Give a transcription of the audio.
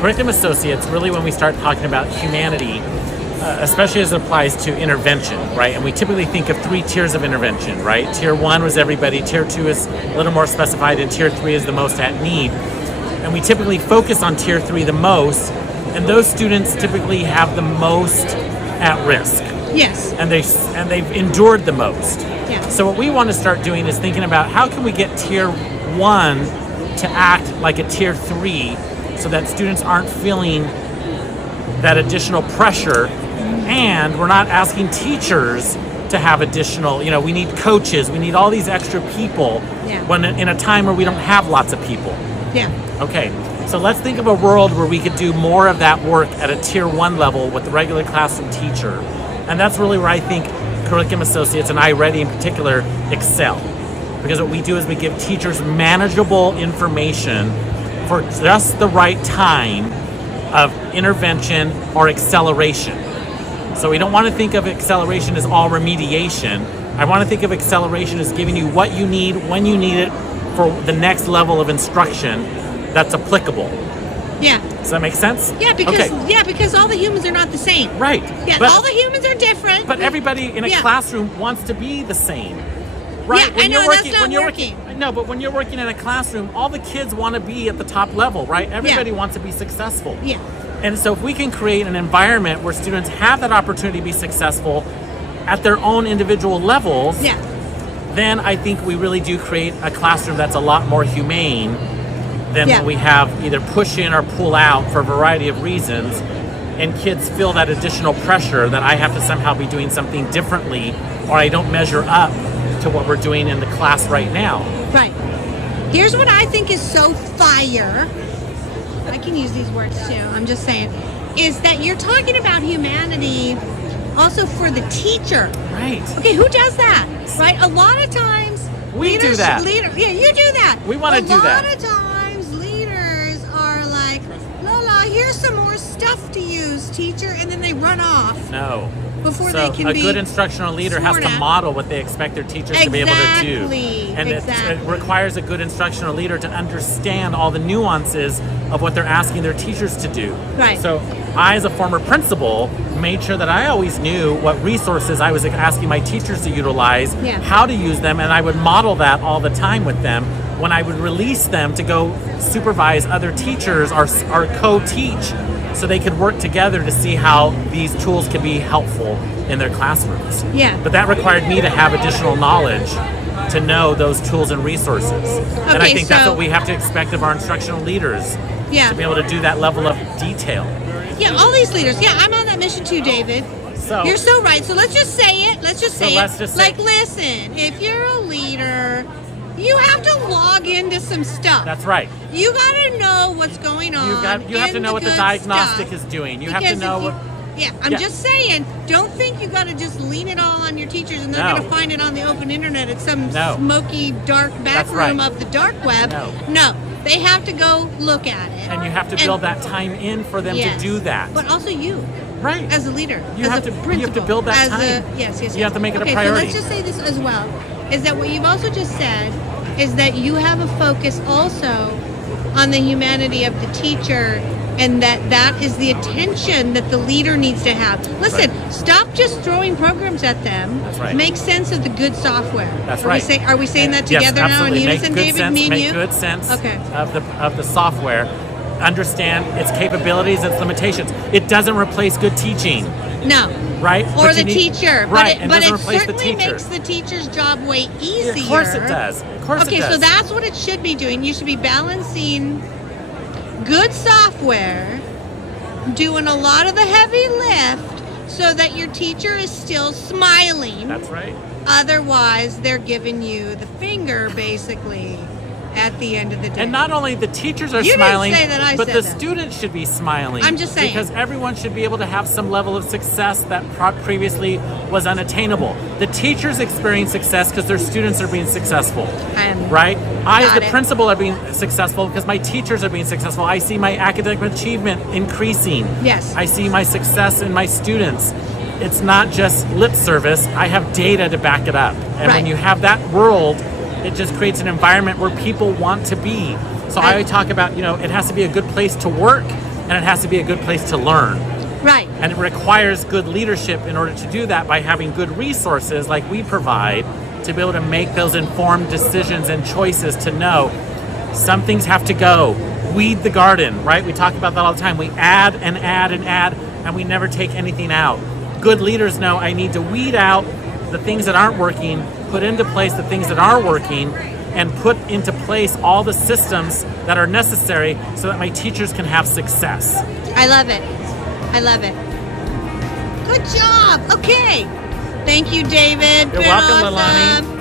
curriculum associates, really when we start talking about humanity, especially as it applies to intervention, right? And we typically think of 3 tiers of intervention, right? Tier 1 was everybody, Tier 2 is a little more specified, and Tier 3 is the most at need. And we typically focus on Tier 3 the most, and those students typically have the most at risk. Yes. And they've endured the most. Yeah. So what we want to start doing is thinking about how can we get Tier 1 to act like a Tier 3 so that students aren't feeling that additional pressure, and we're not asking teachers to have additional, we need coaches, we need all these extra people when in a time where we don't have lots of people. Yeah. Okay, so let's think of a world where we could do more of that work at a Tier 1 level with the regular classroom teacher. And that's really where I think curriculum associates and iReady in particular excel. Because what we do is we give teachers manageable information for just the right time of intervention or acceleration. So we don't want to think of acceleration as all remediation. I want to think of acceleration as giving you what you need when you need it for the next level of instruction that's applicable. Yeah. Does that make sense? Yeah, because all the humans are not the same. Right. Yeah, but, all the humans are different. But everybody in a classroom wants to be the same. Right? Yeah, I know, that's not working. No, but when you're working in a classroom, all the kids want to be at the top level, right? Everybody wants to be successful. Yeah. And so if we can create an environment where students have that opportunity to be successful at their own individual levels, then I think we really do create a classroom that's a lot more humane than when we have either push in or pull out for a variety of reasons, and kids feel that additional pressure that I have to somehow be doing something differently, or I don't measure up to what we're doing in the class right now. Right. Here's what I think is so fire. I can use these words too, I'm just saying, is that you're talking about humanity also for the teacher. Right. Okay, who does that? Right? A lot of times we do that. Yeah, you do that. We want to do that. A lot of times leaders are like, Lola, here's some more stuff to use, teacher, and then they run off. No. Before they can be a good instructional leader has to model what they expect their teachers to be able to do. And it requires a good instructional leader to understand all the nuances of what they're asking their teachers to do. Right. So I, as a former principal, made sure that I always knew what resources I was asking my teachers to utilize, how to use them, and I would model that all the time with them when I would release them to go supervise other teachers or co-teach, so they could work together to see how these tools can be helpful in their classrooms. Yeah. But that required me to have additional knowledge to know those tools and resources. And I think that's what we have to expect of our instructional leaders, to be able to do that level of detail. Yeah, all these leaders. Yeah, I'm on that mission too, David. So you're so right. So let's just say it. Let's just say it. Like, listen, if you're a leader, you have to log into some stuff. That's right. You got to know what's going on. You have to know what the diagnostic is doing. You have to know what... Yeah, I'm just saying, don't think you got to just lean it all on your teachers and they're going to find it on the open internet at some smoky, dark back room of the dark web. No, they have to go look at it. And you have to build that time in for them to do that. But also you. Right. As a leader. You have to build that time. Yes. You have to make it a priority. So let's just say this as well, is that what you've also just said is that you have a focus also on the humanity of the teacher, and that is the attention that the leader needs to have. Listen, stop just throwing programs at them. That's right. Make sense of the good software. That's right. Are we saying that together now in unison, David, me and you? Make good sense of the software. Understand its capabilities, its limitations. It doesn't replace good teaching. No. Right? Or the teacher. Right. But it certainly makes the teacher's job way easier. Of course it does. Okay, so that's what it should be doing. You should be balancing good software, doing a lot of the heavy lift so that your teacher is still smiling. That's right. Otherwise, they're giving you the finger, basically, at the end of the day. And not only the teachers are smiling, didn't say that, but the students should be smiling. I'm just saying. Because everyone should be able to have some level of success that previously was unattainable. The teachers experience success because their students are being successful. Right? I, as the principal, are being successful because my teachers are being successful. I see my academic achievement increasing. Yes. I see my success in my students. It's not just lip service. I have data to back it up. And when you have that world, it just creates an environment where people want to be. So I talk about, it has to be a good place to work. and it has to be a good place to learn. Right. And it requires good leadership in order to do that by having good resources like we provide to be able to make those informed decisions and choices to know some things have to go. Weed the garden, right? We talk about that all the time. We add and add and add, and we never take anything out. Good leaders know I need to weed out the things that aren't working, put into place the things that are working, and put into place all the systems that are necessary so that my teachers can have success. I love it. I love it. Good job. Okay. Thank you, David. You're Been welcome, awesome. LeiLani.